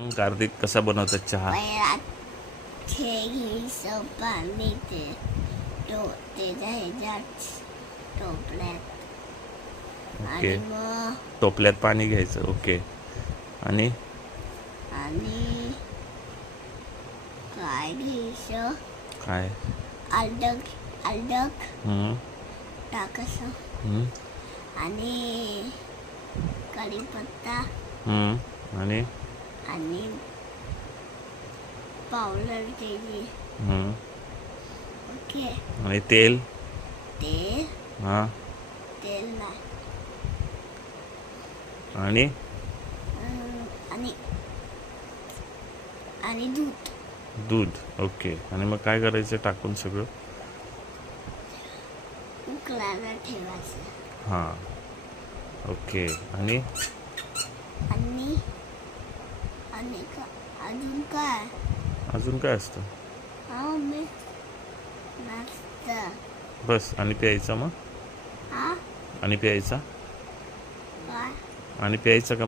कार्तिक कसा बनवतात चहा? पहिला घ्यायचं पाणी ते ह्याच्यात टोपल्यात ओके, आणि मग टोपल्यात पाणी घ्यायचं. ओके, आणि आणि काय घ्यायचं, काय? अद्रक हम्म, टाकायचं हम्म, आणि कढीपत्ता आणि आणि पावडर त्याची. हम्म, ओके. आणि तेल. तेल हां, तेल नाही आणि आणि आणि दूध दूध. ओके, आणि मग काय करायचं टाकून सगळं? उकळायला ठेवायचं. हां, ओके, आणि आणि आणि अजून काय? अजून काय असतं? हा मी मस्त. बस, आणि प्यायचा मग? हा आणि प्यायचा? काय आणि प्यायचा का?